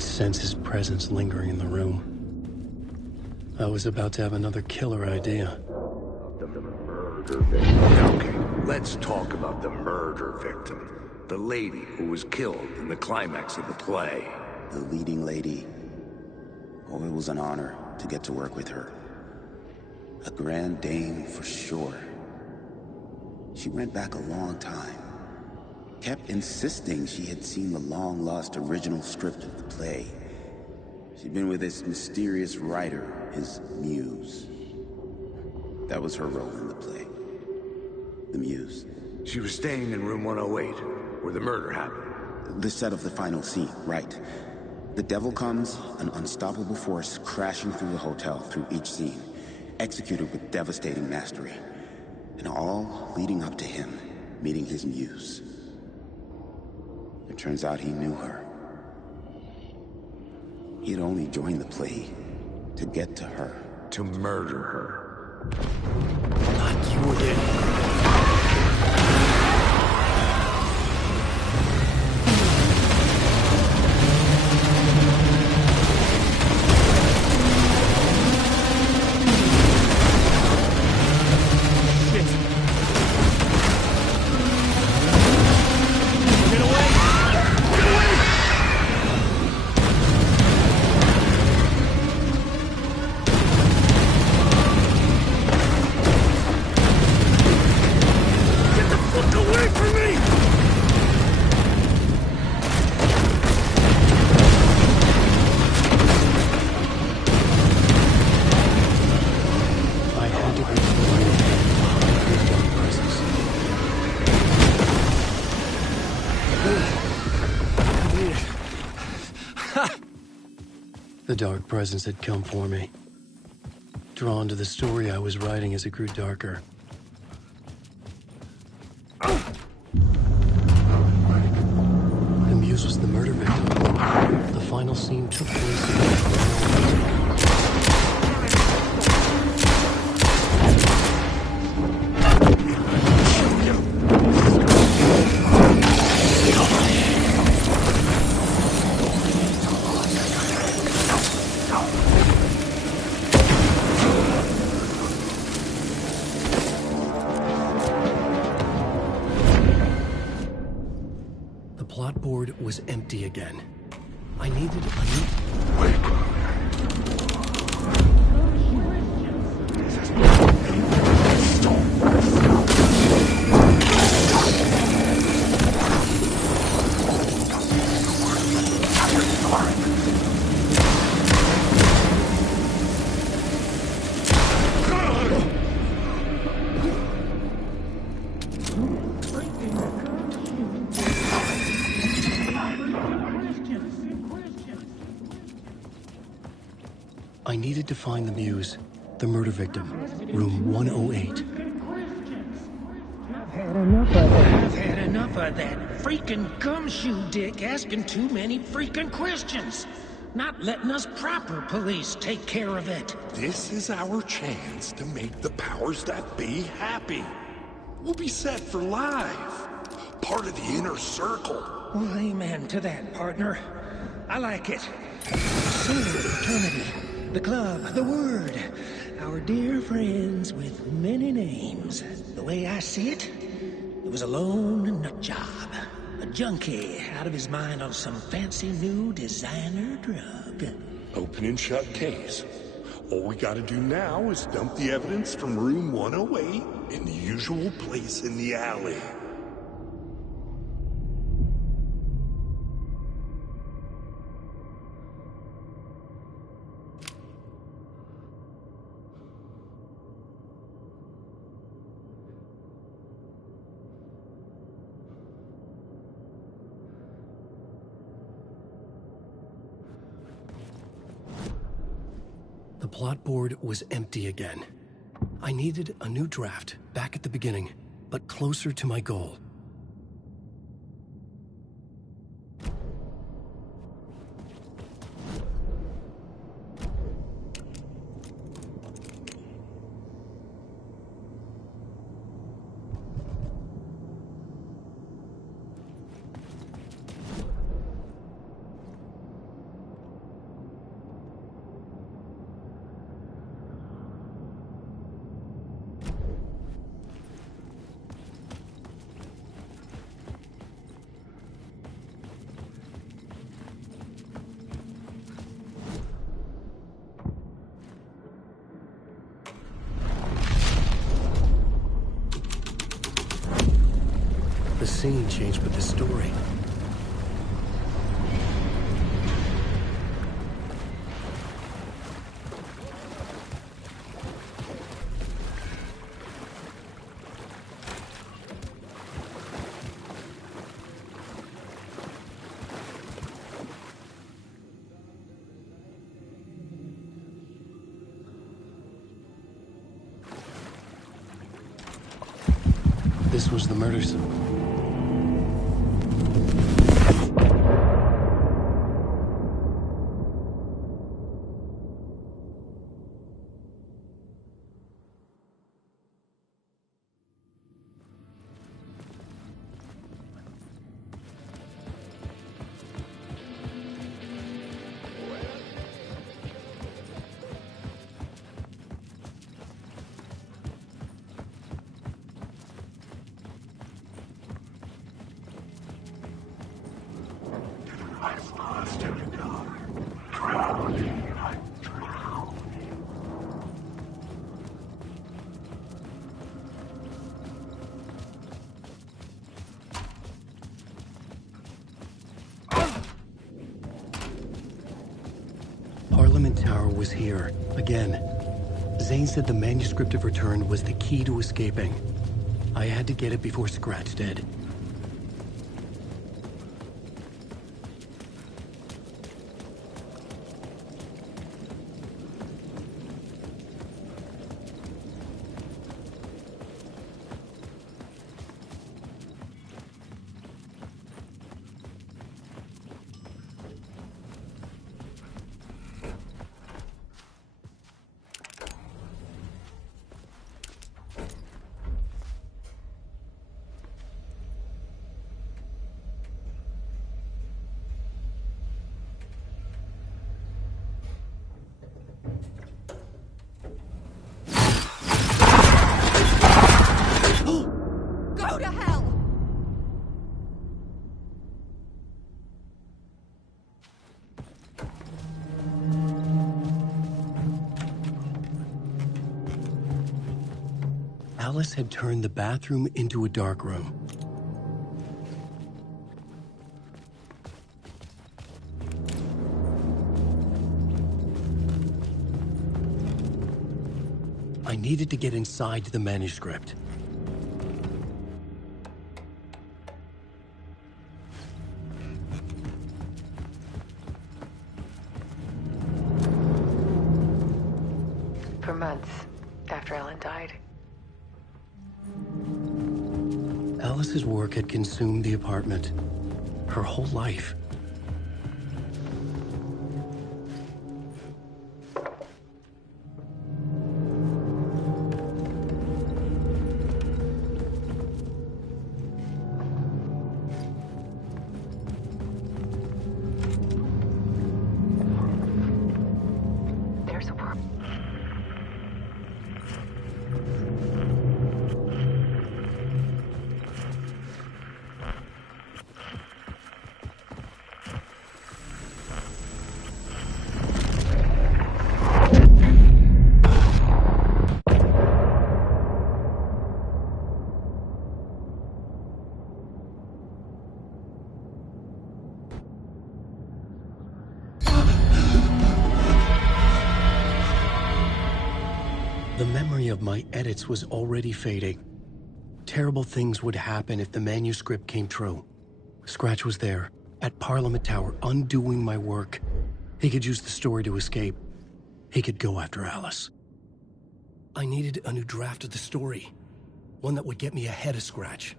could sense his presence lingering in the room. I was about to have another killer idea. Okay, let's talk about the murder victim. The lady who was killed in the climax of the play. The leading lady. Oh, it was an honor to get to work with her. A grand dame for sure. She went back a long time. Kept insisting she had seen the long-lost original script of the play. She'd been with this mysterious writer, his muse. That was her role in the play. The muse. She was staying in room 108, where the murder happened. The set of the final scene, right. The devil comes, an unstoppable force crashing through the hotel through each scene, executed with devastating mastery. And all leading up to him meeting his muse. It turns out he knew her. He had only joined the play to get to her. To murder her. Not you again. The dark presence had come for me. Drawn to the story I was writing as it grew darker. The muse was the murder victim. The final scene took place in was empty again. I needed a new... Wait. I needed to find the muse, the murder victim, room 108. I've had enough of that freaking gumshoe dick asking too many freaking questions. Not letting us proper police take care of it. This is our chance to make the powers that be happy. We'll be set for life. Part of the inner circle. Well, amen to that, partner. I like it. Soul of eternity. The club, the word. Our dear friends with many names. The way I see it, it was a lone nut job. A junkie out of his mind on some fancy new designer drug. Open and shut case. All we gotta do now is dump the evidence from room 108 in the usual place in the alley. The plot board was empty again. I needed a new draft, back at the beginning, but closer to my goal. scene changed with the story. This was the murder scene. Parliament Tower was here, again. Zane said the manuscript of return was the key to escaping. I had to get it before Scratch did. Go to hell! Alice had turned the bathroom into a dark room. I needed to get inside the manuscript. For months after Ellen died. Alice's work had consumed the apartment. Her whole life. There's a world. The memory of my edits was already fading. Terrible things would happen if the manuscript came true. Scratch was there, at Parliament Tower, undoing my work. He could use the story to escape. He could go after Alice. I needed a new draft of the story. One that would get me ahead of Scratch.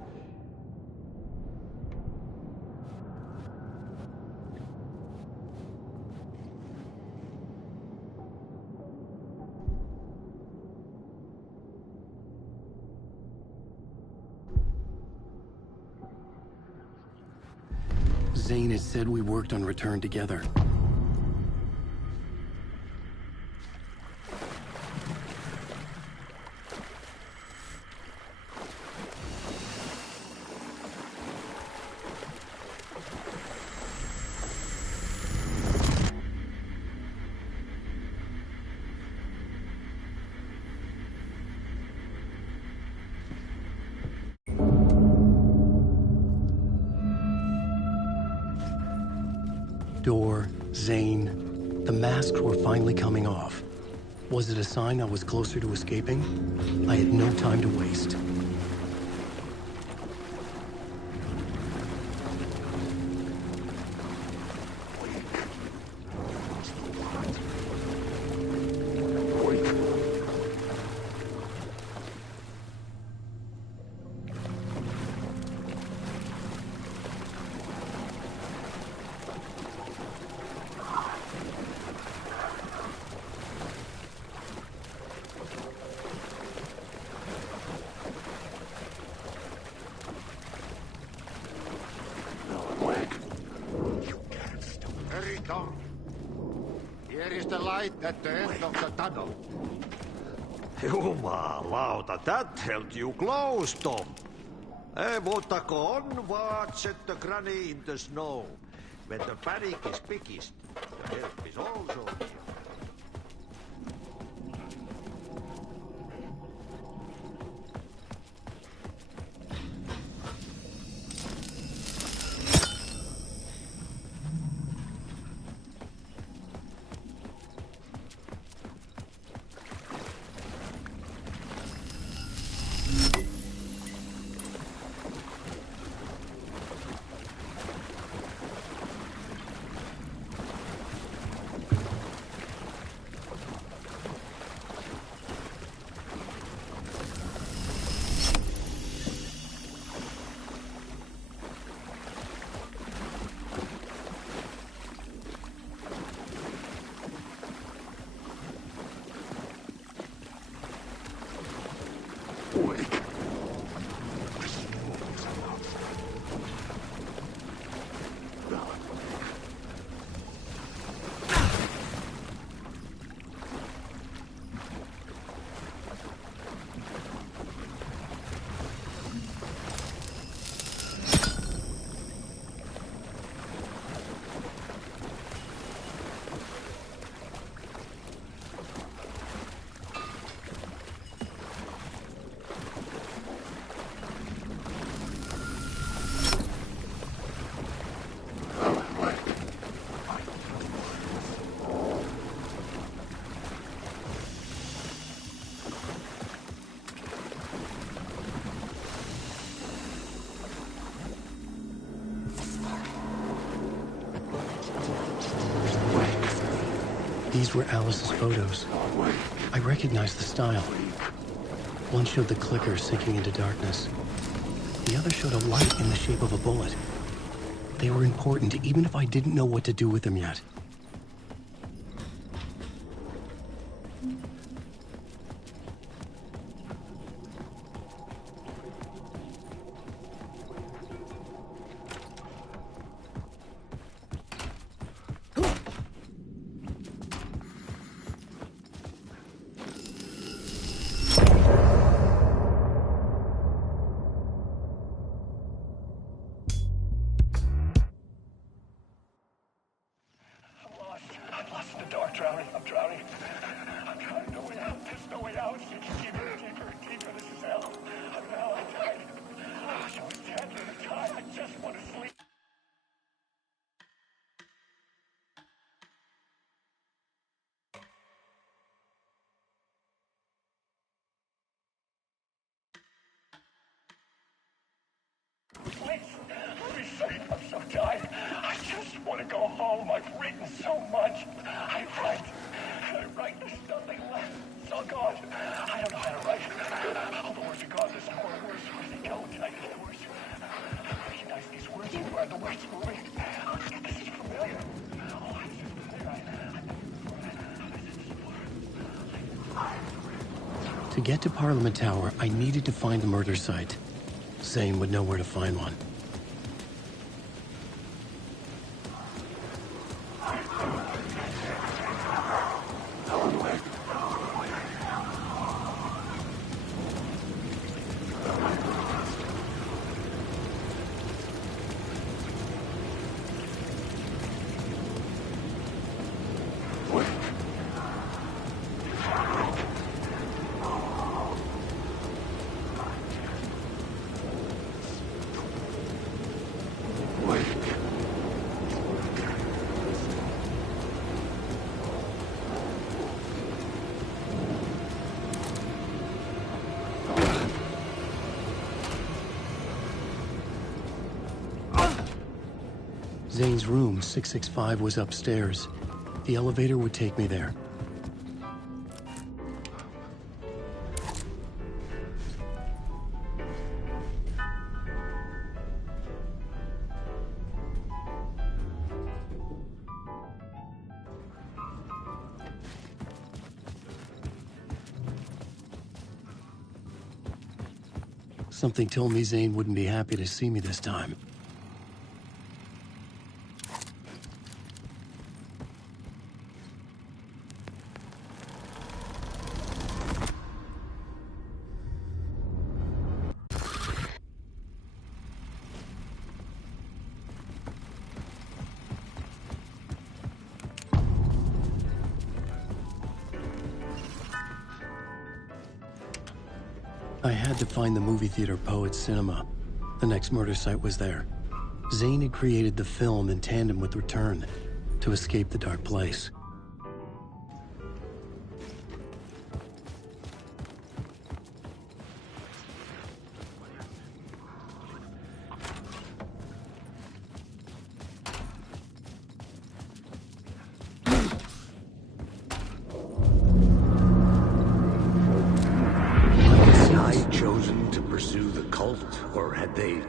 Zane had said we worked on Return together. Door, Zane, the masks were finally coming off. Was it a sign I was closer to escaping? I had no time to waste. Here is the light at the end of the tunnel. Jumalauta, that held you close, Tom. Mutta on set the granny in the snow. When the panic is biggest, the help is also near. These were Alice's photos. I recognized the style. One showed the clicker sinking into darkness. The other showed a light in the shape of a bullet. They were important, even if I didn't know what to do with them yet. To get to Parliament Tower, I needed to find the murder site. Zane would know where to find one. Zane's room, 665, was upstairs. The elevator would take me there. Something told me Zane wouldn't be happy to see me this time. I had to find the movie theater Poets Cinema. The next murder site was there. Zane had created the film in tandem with Return to escape the dark place.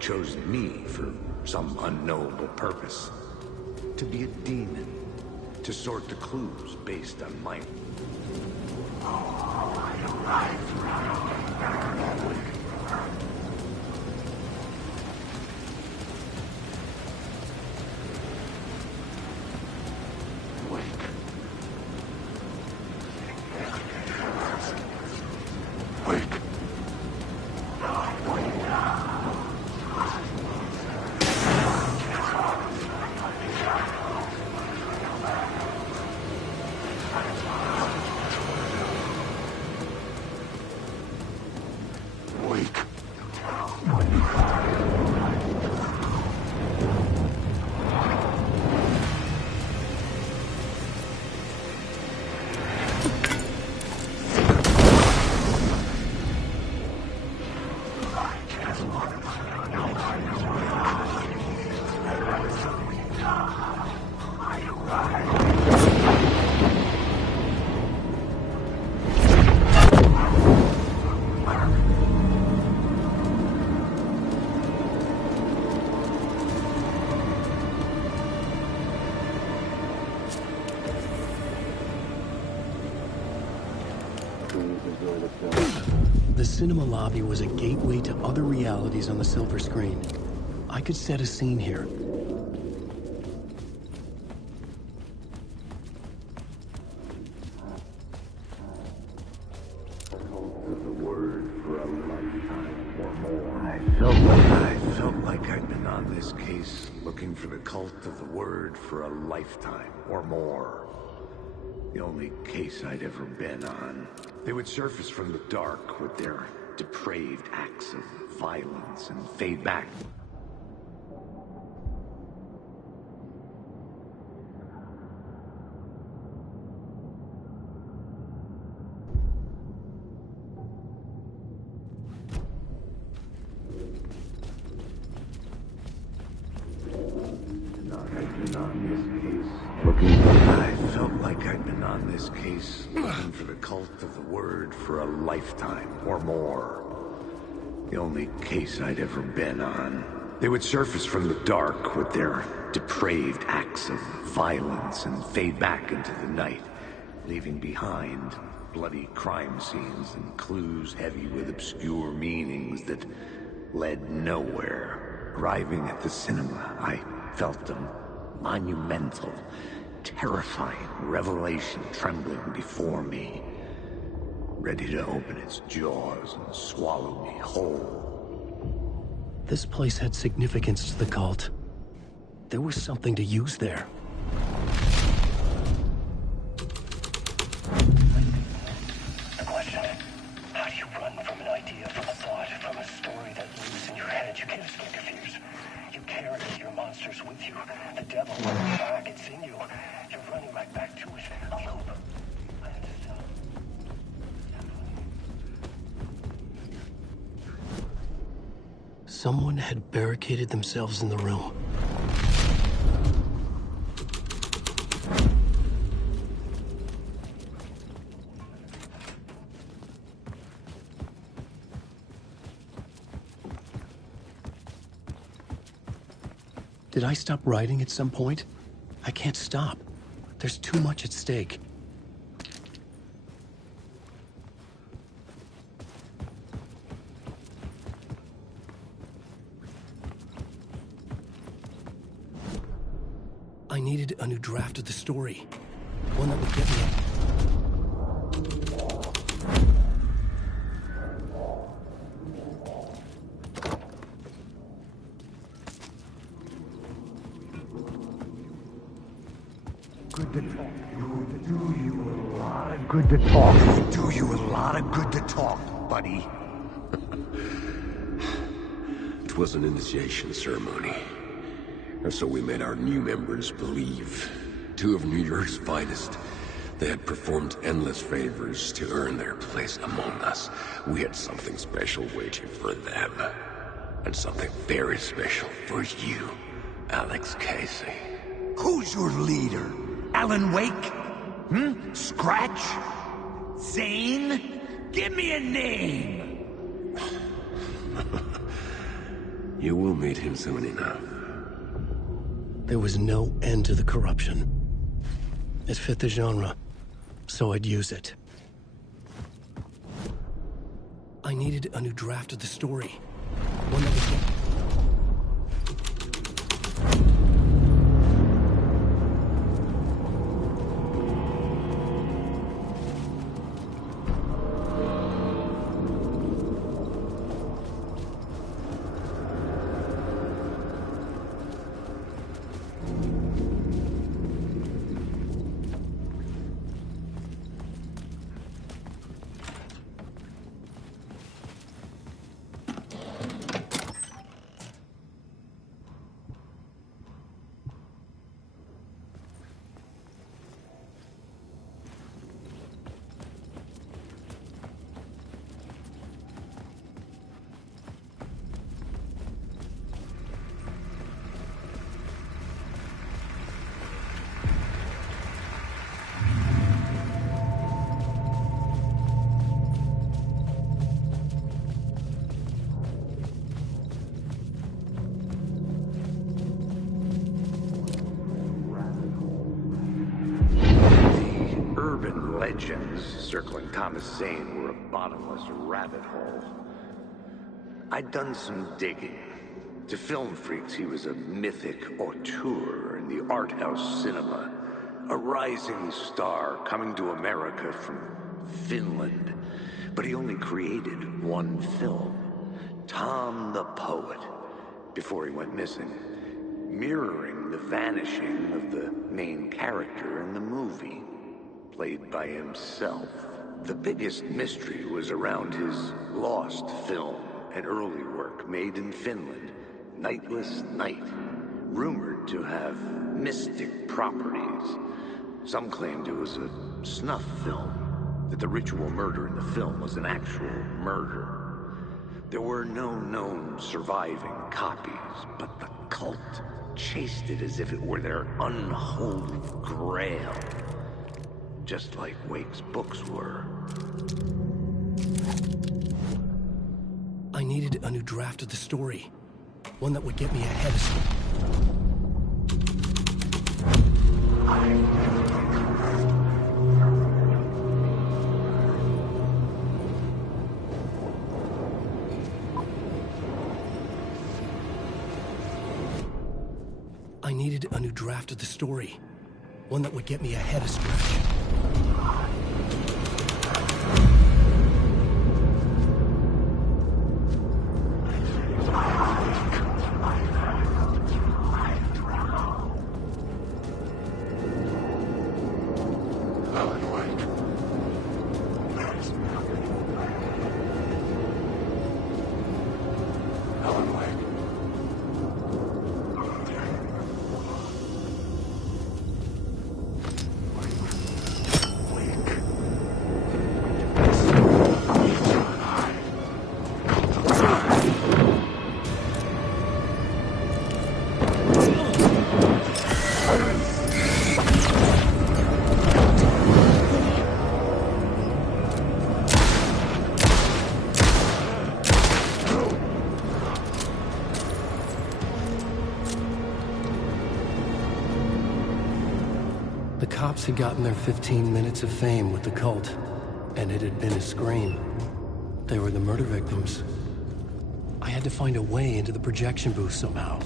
Chosen me for some unknowable purpose. To be a demon. To sort the clues based on my... The cinema lobby was a gateway to other realities on the silver screen. I could set a scene here. I felt like I'd been on this case looking for the cult of the word for a lifetime or more. The only case I'd ever been on. They would surface from the dark with their depraved acts of violence and fade back. I felt like I'd been on this case looking for the cult of the word for a lifetime or more. The only case I'd ever been on. They would surface from the dark with their depraved acts of violence and fade back into the night, leaving behind bloody crime scenes and clues heavy with obscure meanings that led nowhere. Arriving at the cinema, I felt a monumental, terrifying revelation trembling before me, ready to open its jaws and swallow me whole. This place had significance to the cult. There was something to use there. The question, how do you run from an idea, from a thought, from a story that lives in your head? You can't escape your fears. You carry your monsters with you. The devil running back, it's in you. You're running right back to it. I hope. I understand. Someone had barricaded themselves in the room. Did I stop writing at some point? I can't stop. There's too much at stake. I needed a new draft of the story. One that would get me up. Good to talk. Do you a lot of good to talk. Do you a lot of good to talk, buddy. It was an initiation ceremony. Or so we made our new members believe. Two of New York's finest. They had performed endless favors to earn their place among us. We had something special waiting for them. And something very special for you, Alex Casey. Who's your leader? Alan Wake? Scratch? Zane? Give me a name! You will meet him soon enough. There was no end to the corruption. It fit the genre, so I'd use it. I needed a new draft of the story. One that would... Legends circling Thomas Zane were a bottomless rabbit hole. I'd done some digging. To film freaks, he was a mythic auteur in the art house cinema. A rising star coming to America from Finland. But he only created one film, Tom the Poet, before he went missing, mirroring the vanishing of the main character in the movie. Played by himself. The biggest mystery was around his lost film, an early work made in Finland, Nightless Night, rumored to have mystic properties. Some claimed it was a snuff film, that the ritual murder in the film was an actual murder. There were no known surviving copies, but the cult chased it as if it were their unholy grail. Just like Wake's books were. I needed a new draft of the story. One that would get me ahead of I needed a new draft of the story. One that would get me ahead of Scratch. The cops had gotten their 15 minutes of fame with the cult, and it had been a scream. They were the murder victims. I had to find a way into the projection booth somehow.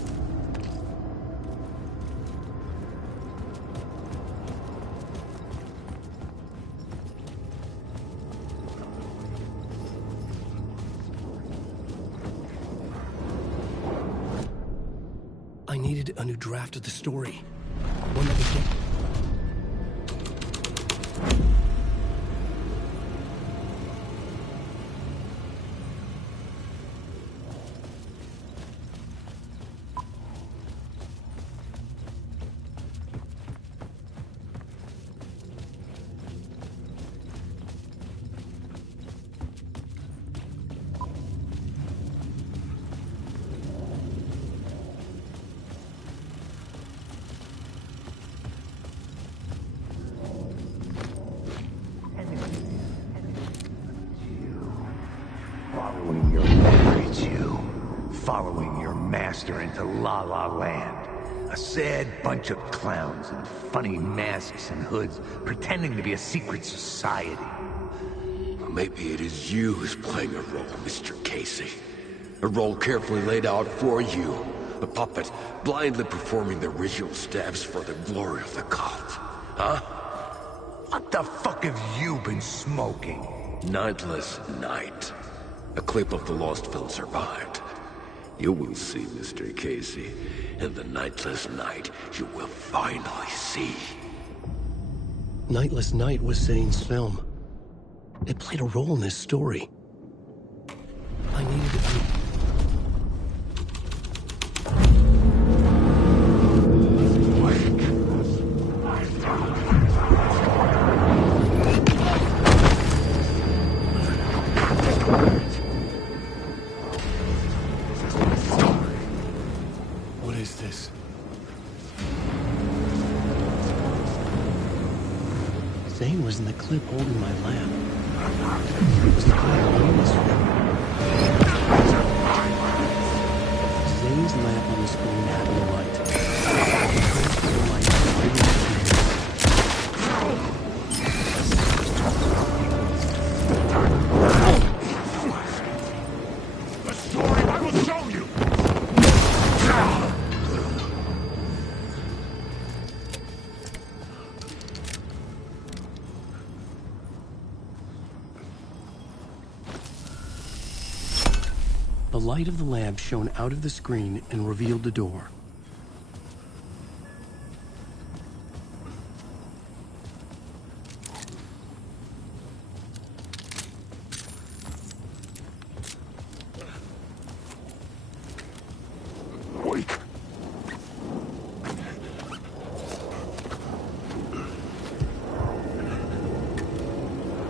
I needed a new draft of the story. One that would get... Following your master into La La Land. A sad bunch of clowns in funny masks and hoods, pretending to be a secret society. Maybe it is you who's playing a role, Mr. Casey. A role carefully laid out for you. A puppet, blindly performing the ritual steps for the glory of the cult. Huh? What the fuck have you been smoking? Nightless Night. A clip of the lost film survived. You will see, Mr. Casey. In the Nightless Night, you will finally see. Nightless Night was Zane's film. It played a role in this story. I needed to... Zane was in the clip holding my lamp. It was the clip on this film. Zane's lamp on the screen had no light. The light The story I will show you! The light of the lamp shone out of the screen and revealed the door. Wake!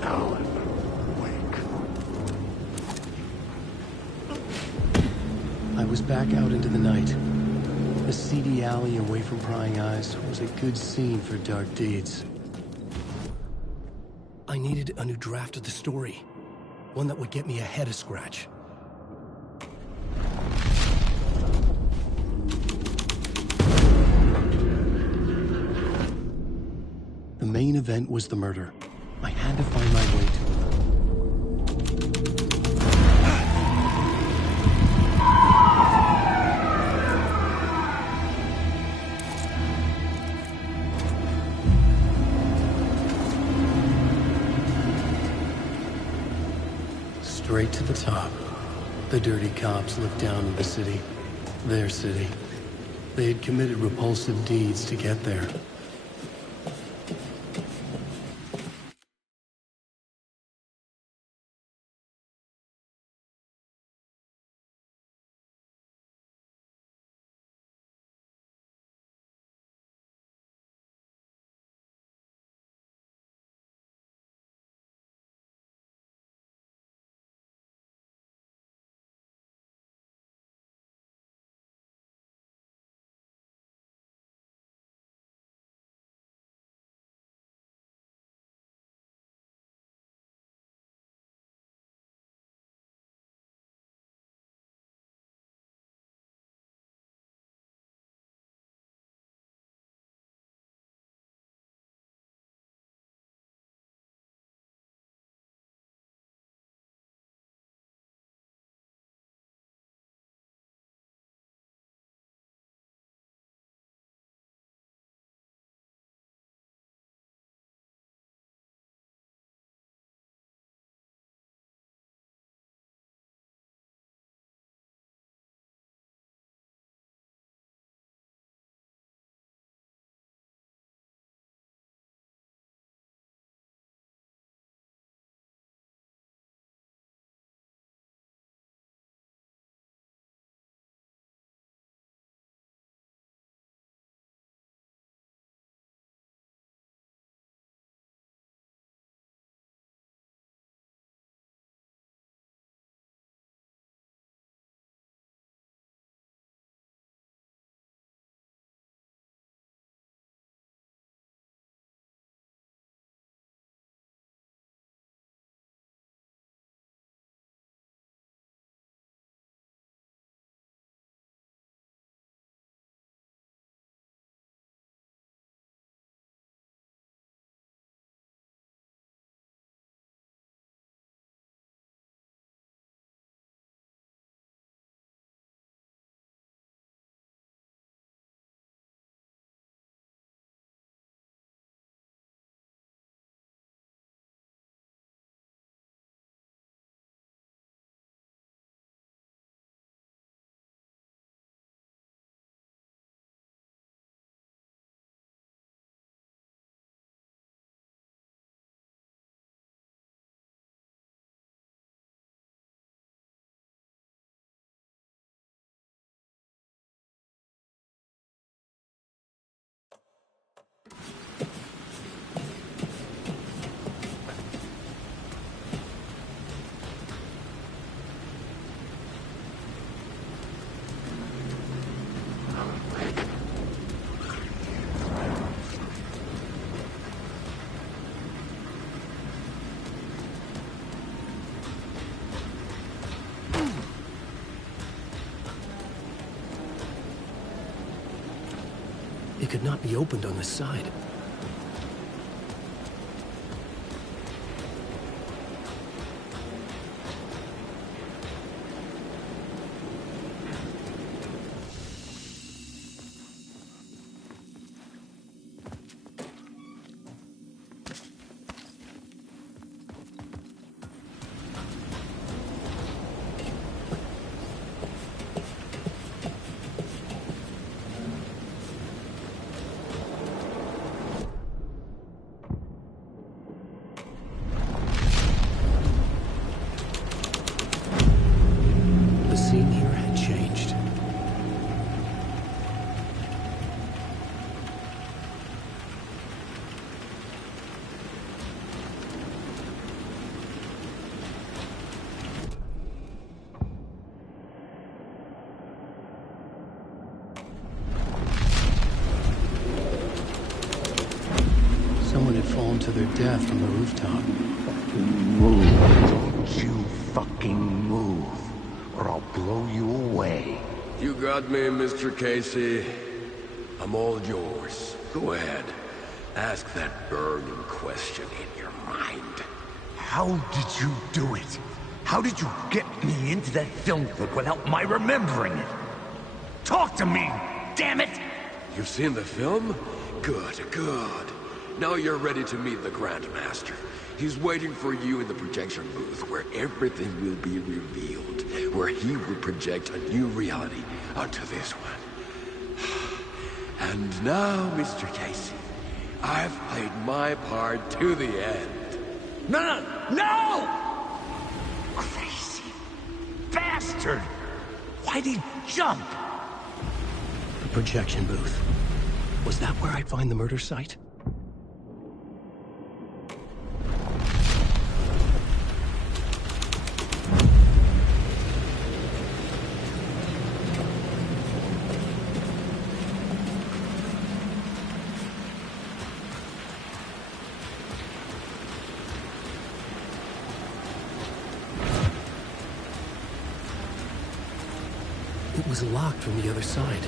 Alan, wake. I was back out into the night. The seedy alley away from prying eyes was a good scene for dark deeds. I needed a new draft of the story. One that would get me ahead of Scratch. The main event was the murder. I had to find my way to it. Straight to the top. The dirty cops looked down on the city. Their city. They had committed repulsive deeds to get there. could not be opened on this side. To their death from the rooftop. Move. Don't you fucking move, or I'll blow you away. You got me, Mr. Casey. I'm all yours. Go ahead. Ask that burning question in your mind. How did you do it? How did you get me into that film clip without my remembering it? Talk to me, damn it! You've seen the film? Good, good. Now you're ready to meet the Grandmaster. He's waiting for you in the projection booth where everything will be revealed, where he will project a new reality onto this one. And now, Mr. Casey, I've played my part to the end. No! Crazy bastard! Why'd he jump? The projection booth. Was that where I'd find the murder site? It was locked from the other side.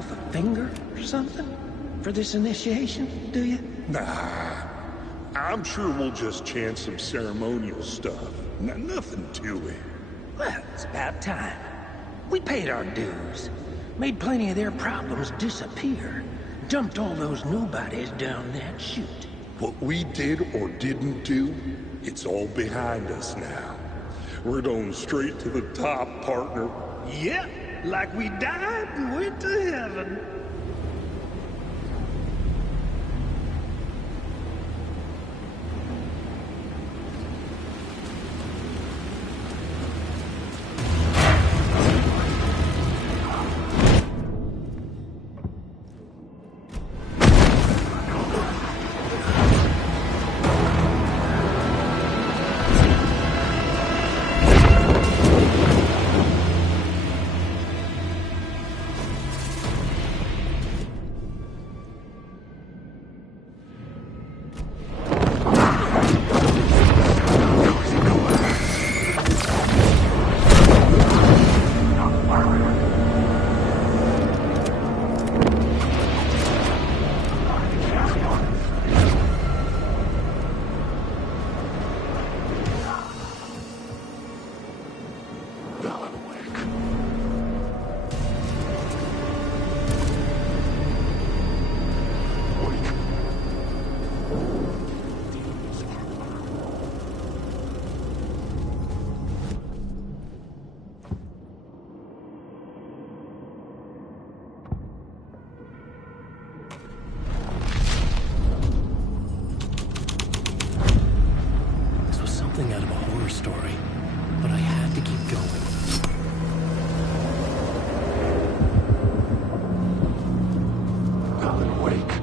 yourself a finger or something for this initiation, do you? Nah. I'm sure we'll just chant some ceremonial stuff. Nothing to it. Well, it's about time. We paid our dues. Made plenty of their problems disappear. Dumped all those nobodies down that chute. What we did or didn't do, it's all behind us now. We're going straight to the top, partner. Yep, like we died and went to heaven. Out of a horror story, but I had to keep going. Alan Wake.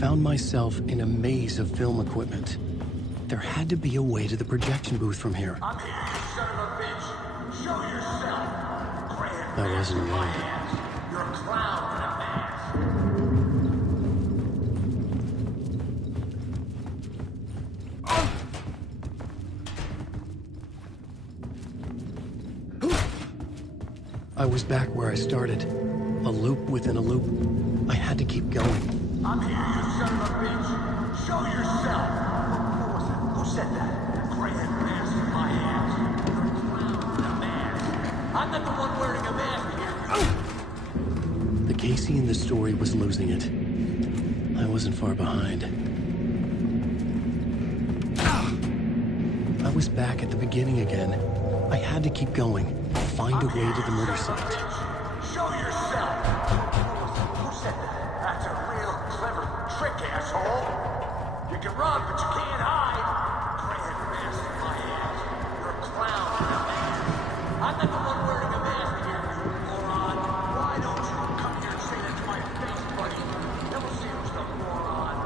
Found myself in a maze of film equipment. There had to be a way to the projection booth from here. I'm here, you son of a bitch. Show yourself. That wasn't a way. You're a clown in a mask. I was back where I started. A loop within a loop. I had to keep going. I'm here, you son of a bitch. Show yourself. What was it? Who said that? Gray had mask in my hands. You're a clown in a mask. I'm not the one wearing a mask here. The Casey in the story was losing it. I wasn't far behind. I was back at the beginning again. I had to keep going. Find a way to the murder site. Show yourself. Who said that? That's a real clever trick, asshole. You can run, but you can't hide. Gray had mask in my hands. You're a clown in a mask. I'm not the one wearing a mask here, you moron. Why don't you come here and say that to my face, buddy? Then we'll see who's the moron.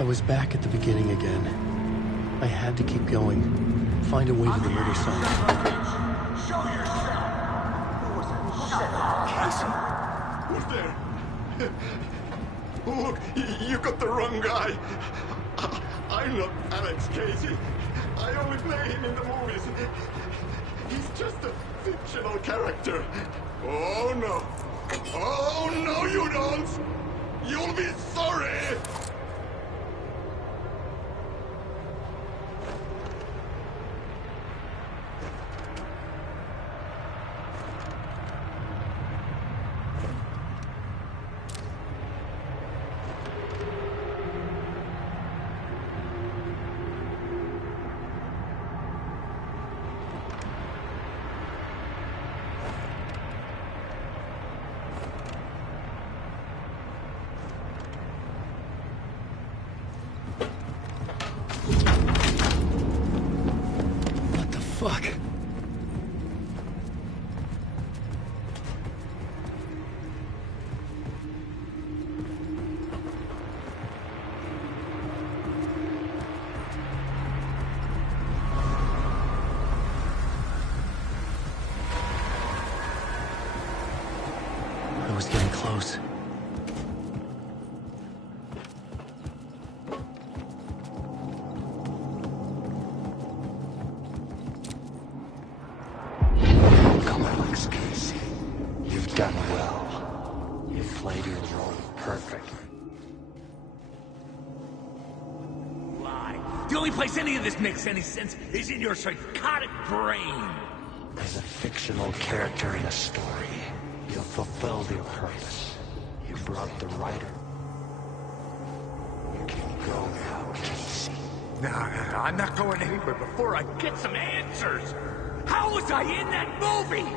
I was back at the beginning again. I had to keep going. Find a way to the murder site. Show yourself! Who was it? Who said that? Casey! Who's there? Look, you got the wrong guy. I'm not Alex Casey. I only play him in the movies. He's just a fictional character. Oh no. Oh no, you don't! You'll be sorry! I was getting close. Come on, Alex Casey. You've done well. You've played your role perfectly. The only place any of this makes any sense is in your psychotic brain. As a fictional character in a story, you fulfilled your purpose. You brought the writer. You can go now, Casey. No, I'm not going anywhere before I get some answers. How was I in that movie?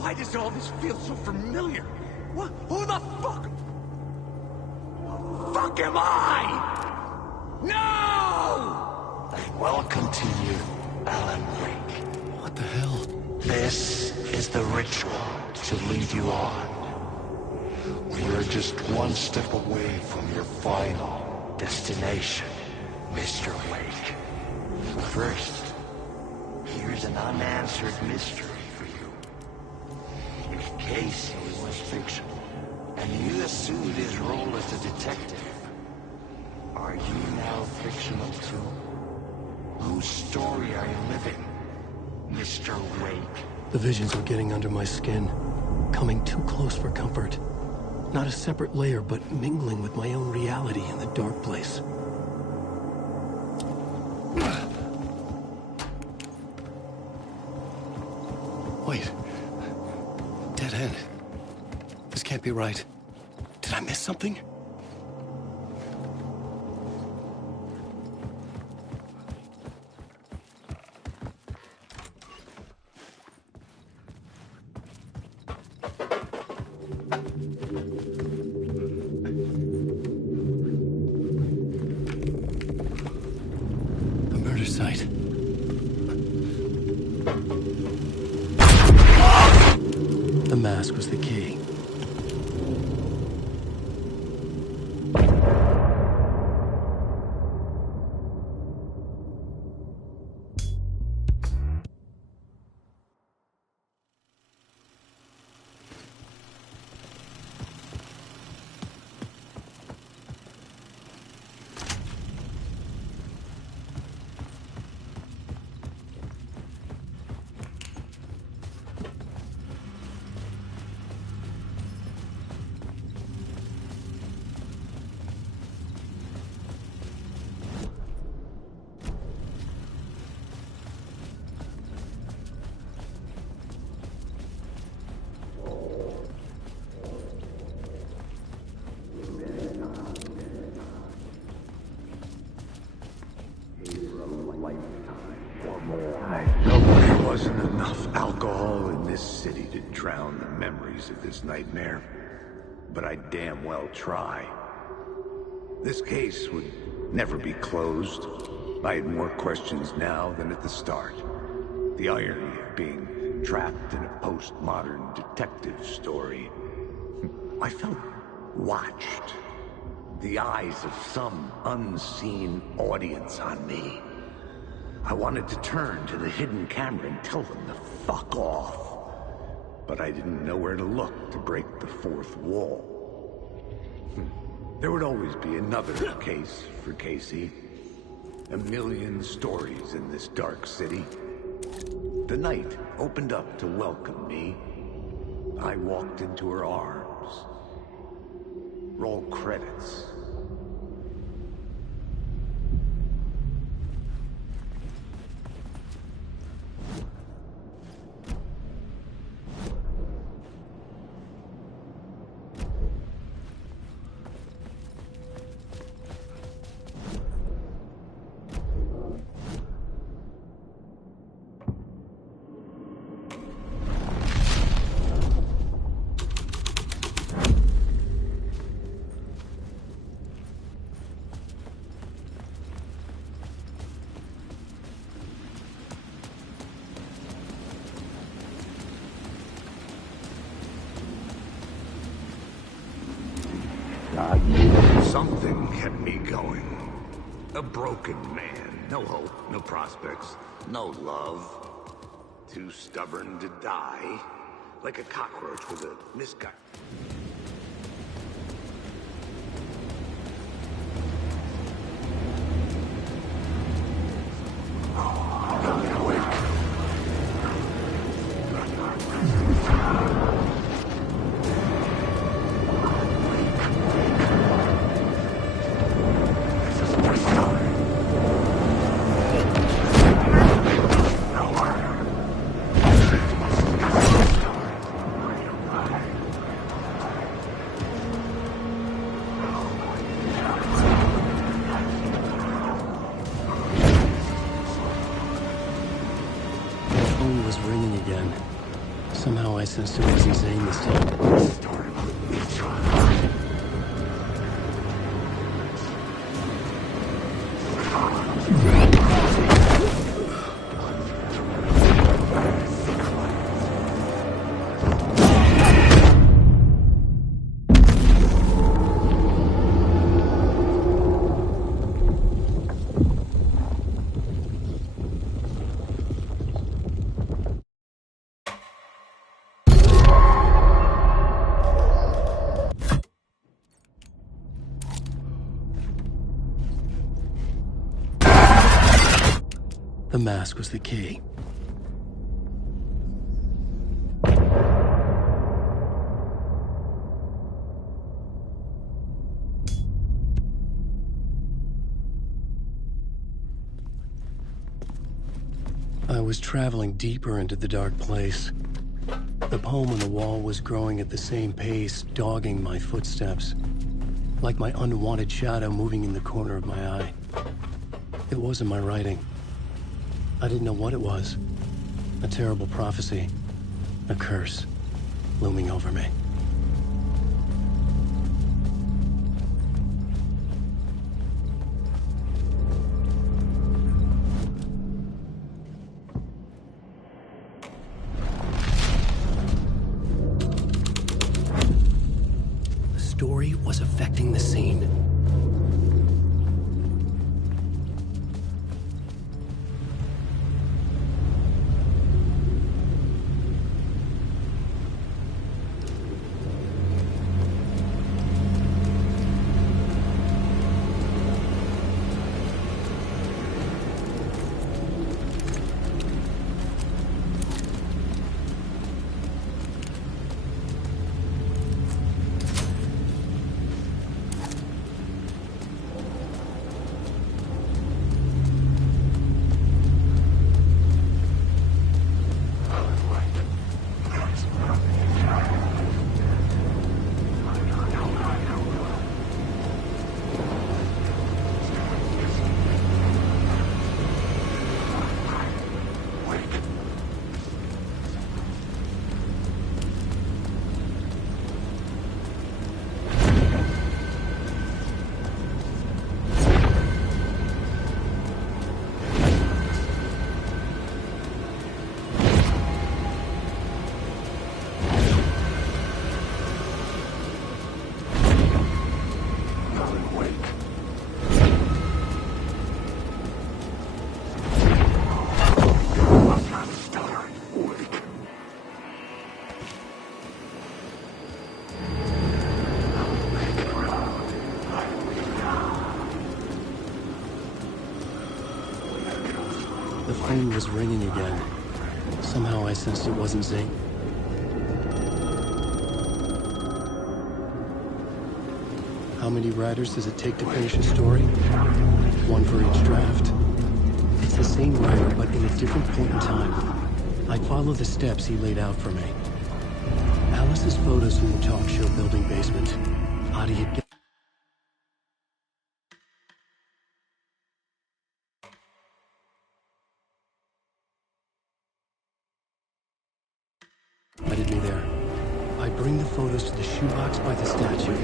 Why does all this feel so familiar? What? Who the fuck? Fuck am I? No! And welcome to you, Alan Wake. What the hell? This is the ritual to lead you on. We're just one step away from your final destination, Mr. Wake. First, here's an unanswered mystery for you. If Casey was fictional, and you assumed his role as a detective, are you now fictional too? Whose story are you living, Mr. Wake? The visions were getting under my skin, coming too close for comfort. Not a separate layer, but mingling with my own reality in the dark place. Wait. Dead end. This can't be right. Did I miss something? Site. The mask was the key. Wasn't enough alcohol in this city to drown the memories of this nightmare, but I'd damn well try. This case would never be closed. I had more questions now than at the start. The irony of being trapped in a postmodern detective story. I felt watched. The eyes of some unseen audience on me. I wanted to turn to the hidden camera and tell them to fuck off. But I didn't know where to look to break the fourth wall. There would always be another case for Casey. A million stories in this dark city. The night opened up to welcome me. I walked into her arms. Roll credits. Something kept me going. A broken man. No hope, no prospects, no love. Too stubborn to die. Like a cockroach with a miscut. Somehow I sensed it wasn't Zane this time. The mask was the key. I was traveling deeper into the dark place. The poem on the wall was growing at the same pace, dogging my footsteps, like my unwanted shadow moving in the corner of my eye. It wasn't my writing. I didn't know what it was. A terrible prophecy. A curse looming over me. The story was affecting the scene. The phone was ringing again. Somehow I sensed it wasn't Zane. How many writers does it take to finish a story? One for each draft. It's the same writer, but in a different point in time. I follow the steps he laid out for me. Alice's photos from the talk show building basement. How do you get... Guided me there. I bring the photos to the shoebox by the statue.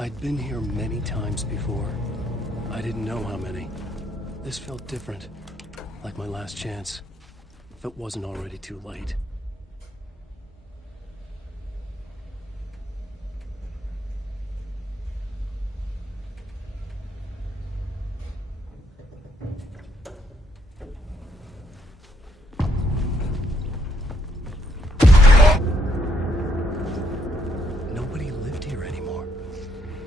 I'd been here many times before. I didn't know how many. This felt different, like my last chance, if it wasn't already too late. Nobody lived here anymore.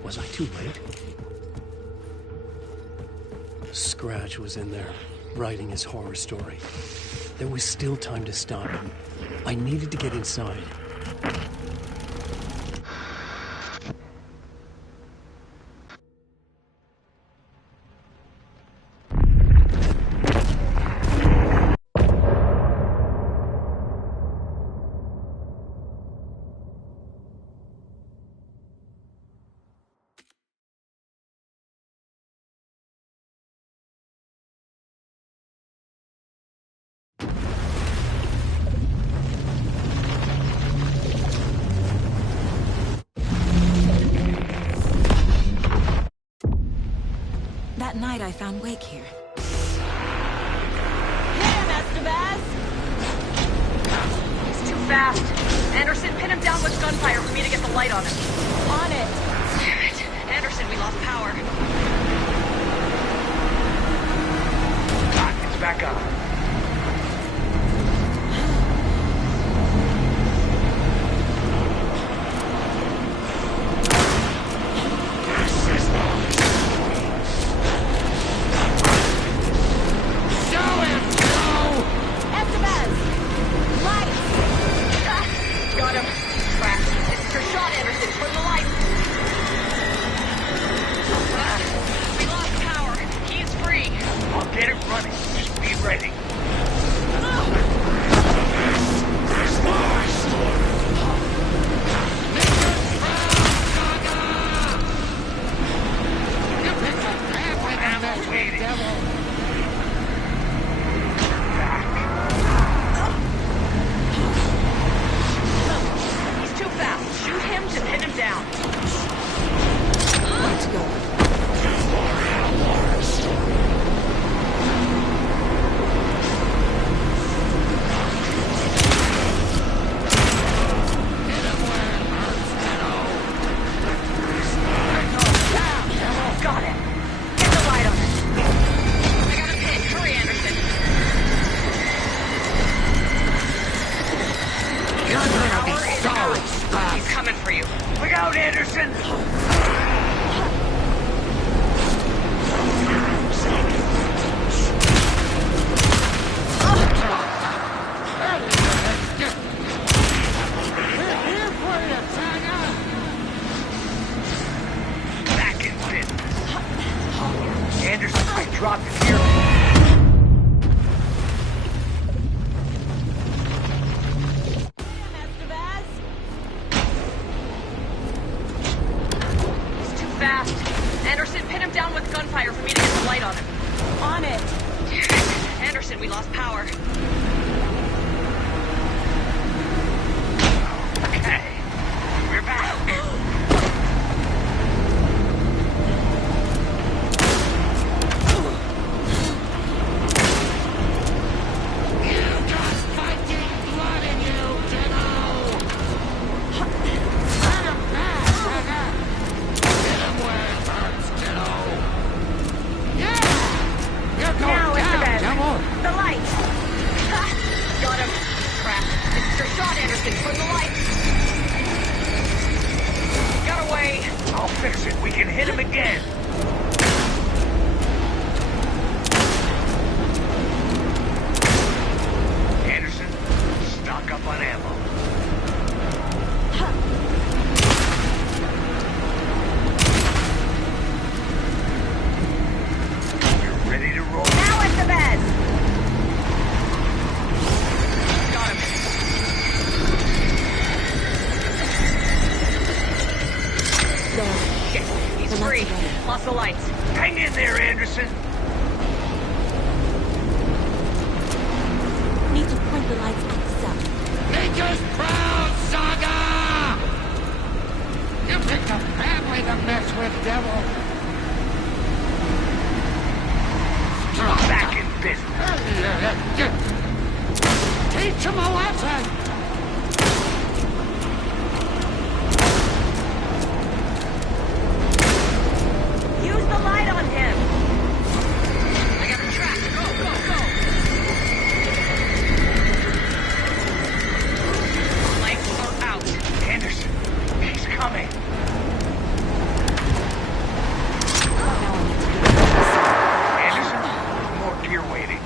Was I too late? Scratch was in there, writing his horror story. There was still time to stop him. I needed to get inside. That night I found Wake here. Hit him, Estevez! He's too fast. Anderson, pin him down with gunfire for me to get the light on him. On it! Damn it. Anderson, we lost power. It's back up. business. Teach him a lesson! Use the light on him! I got a track. Go, go, go! Lights are out. Anderson, he's coming. Anderson, more gear waiting.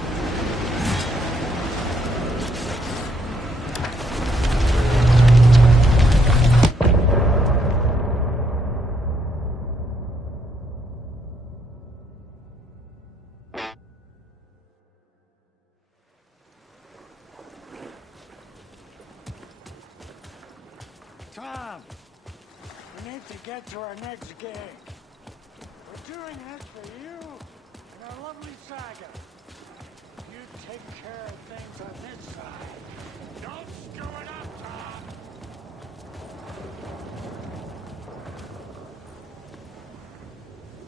Tom, we need to get to our next gig. We're doing this for you and our lovely saga. You take care of things on this side. Don't screw it up, Tom!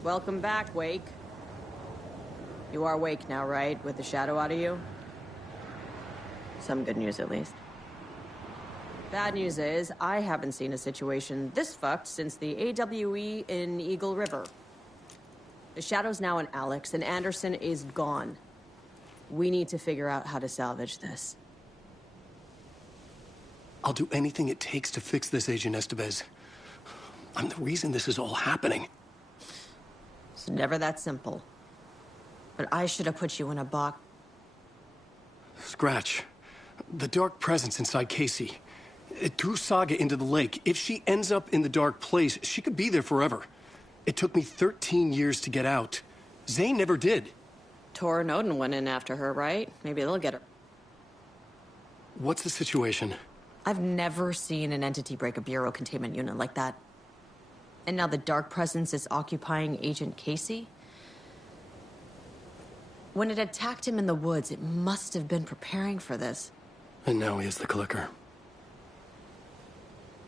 Welcome back, Wake. You are Wake now, right? With the shadow out of you? Some good news, at least. Bad news is, I haven't seen a situation this fucked since the AWE in Eagle River. The shadow's now in Alex, and Anderson is gone. We need to figure out how to salvage this. I'll do anything it takes to fix this, Agent Estevez. I'm the reason this is all happening. It's never that simple. But I should have put you in a box. Scratch. The dark presence inside Casey. It threw Saga into the lake. If she ends up in the dark place, she could be there forever. It took me 13 years to get out. Zane never did. Tor and Odin went in after her, right? Maybe they'll get her. What's the situation? I've never seen an entity break a bureau containment unit like that. And now the dark presence is occupying Agent Casey? When it attacked him in the woods, it must have been preparing for this. And now he has the clicker.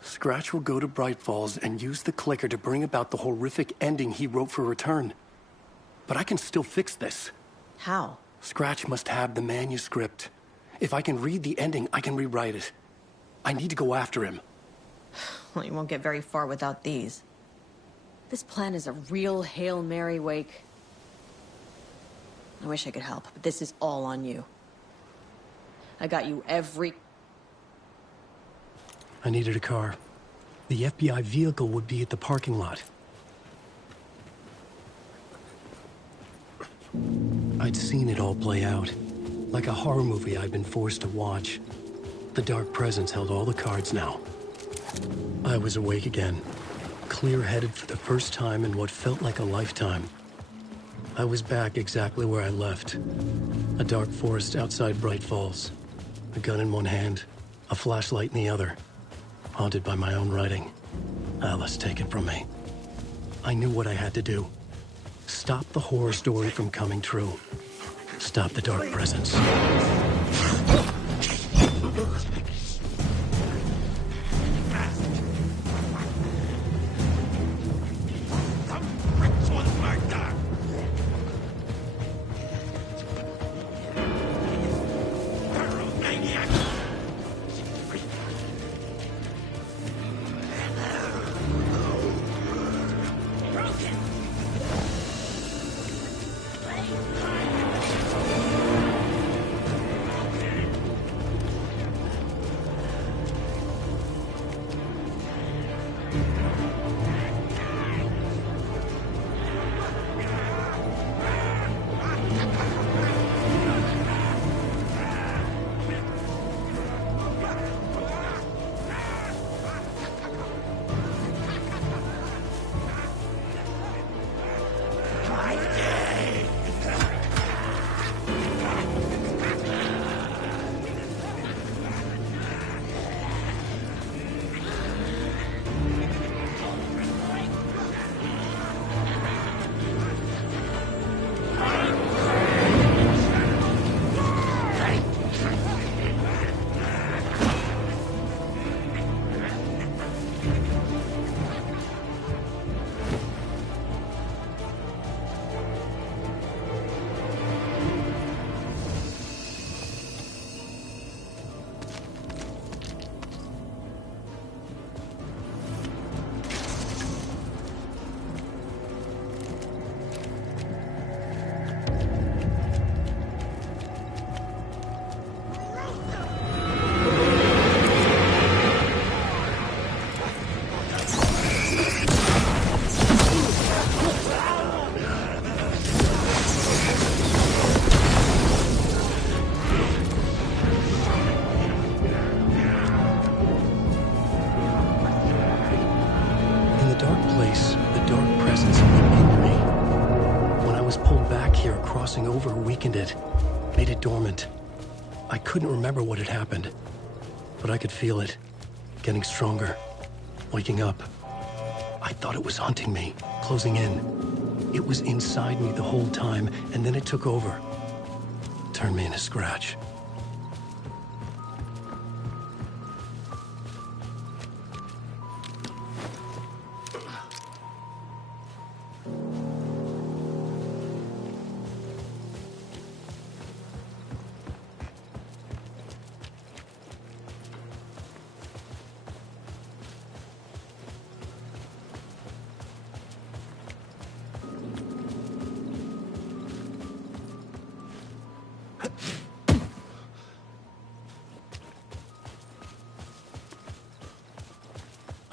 Scratch will go to Bright Falls and use the clicker to bring about the horrific ending he wrote for Return. But I can still fix this. How? Scratch must have the manuscript. If I can read the ending, I can rewrite it. I need to go after him. Well, you won't get very far without these. This plan is a real Hail Mary, Wake. I wish I could help, but this is all on you. I got you every... I needed a car. The FBI vehicle would be at the parking lot. I'd seen it all play out. Like a horror movie I'd been forced to watch. The dark presence held all the cards now. I was awake again. Clear-headed for the first time in what felt like a lifetime. I was back exactly where I left. A dark forest outside Bright Falls. A gun in one hand, a flashlight in the other. Haunted by my own writing. Alice taken from me. I knew what I had to do. Stop the horror story from coming true. Stop the dark presence. weakened it, made it dormant. I couldn't remember what had happened, but I could feel it, getting stronger, waking up. I thought it was hunting me, closing in. It was inside me the whole time, and then it took over. Turned me into Scratch.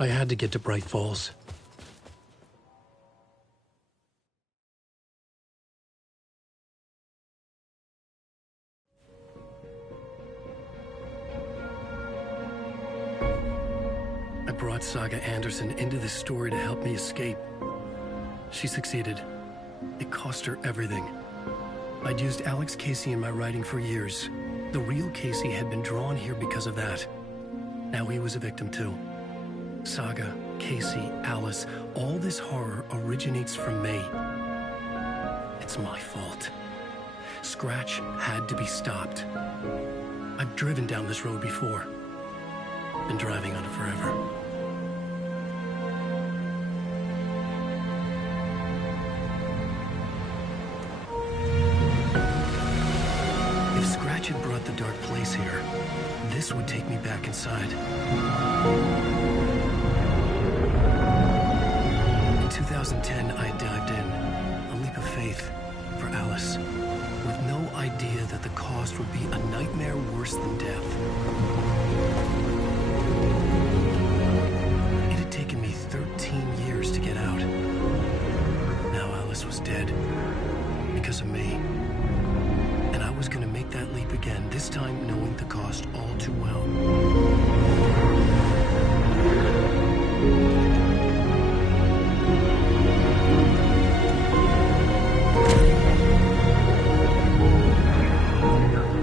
I had to get to Bright Falls. I brought Saga Anderson into this story to help me escape. She succeeded. It cost her everything. I'd used Alex Casey in my writing for years. The real Casey had been drawn here because of that. Now he was a victim too. Saga, Casey, Alice, all this horror originates from me. It's my fault. Scratch had to be stopped. I've driven down this road before. Been driving on it forever. If Scratch had brought the Dark Place here, this would take me back inside. In 2010, I dived in, a leap of faith, for Alice, with no idea that the cost would be a nightmare worse than death. It had taken me 13 years to get out. Now Alice was dead, because of me. And I was going to make that leap again, this time knowing the cost all too well.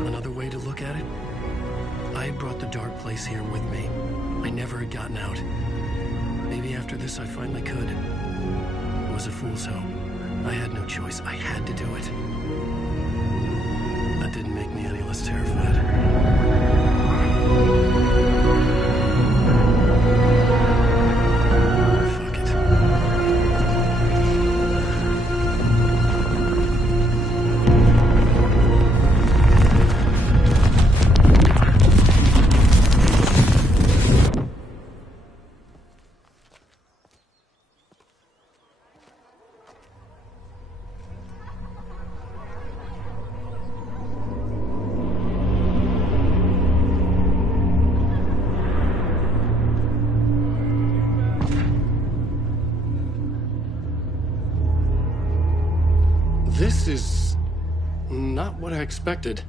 Another way to look at it, I had brought the Dark Place here with me. I never had gotten out. Maybe after this I finally could. It was a fool's hope. I had no choice. I had to do it. That didn't make me any less terrified. Fuck it. This is not what I expected.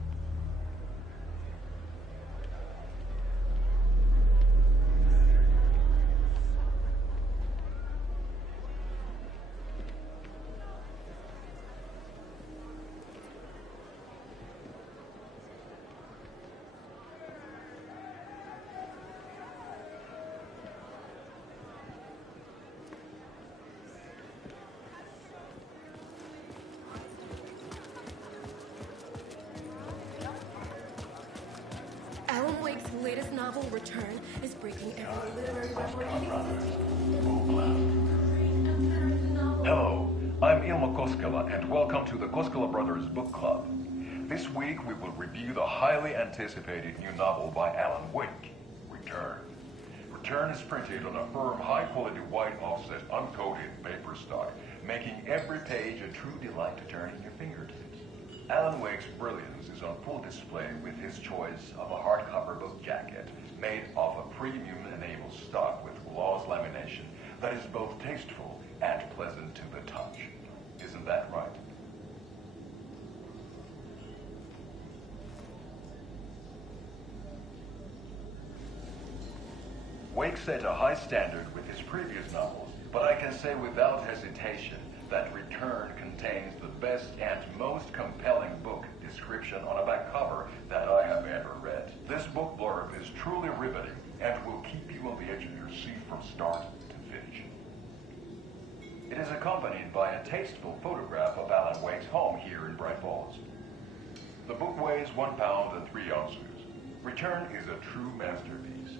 Alan Wake's latest novel, Return, is breaking every literary record. Hello, I'm Ilmo Koskela, and welcome to the Koskela Brothers Book Club. This week we will review the highly anticipated new novel by Alan Wake, Return. Return is printed on a firm, high-quality white offset, uncoated paper stock, making every page a true delight to turn in your fingertips. Alan Wake's brilliance is on full display with his choice of a hardcover book jacket made of a premium enamel stock with gloss lamination that is both tasteful and pleasant to the touch. Isn't that right? Wake set a high standard with his previous novels, but I can say without hesitation that Return contains the best and most compelling book description on a back cover that I have ever read. This book blurb is truly riveting and will keep you on the edge of your seat from start to finish. It is accompanied by a tasteful photograph of Alan Wake's home here in Bright Falls. The book weighs 1 pound and 3 ounces. Return is a true masterpiece.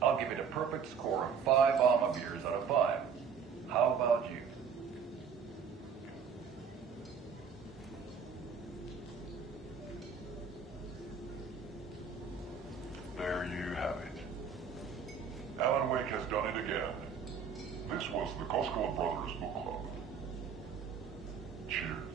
I'll give it a perfect score of 5 Alma beers out of 5. How about you? There you have it. Alan Wake has done it again. This was the Koskela Brothers Book Club. Cheers.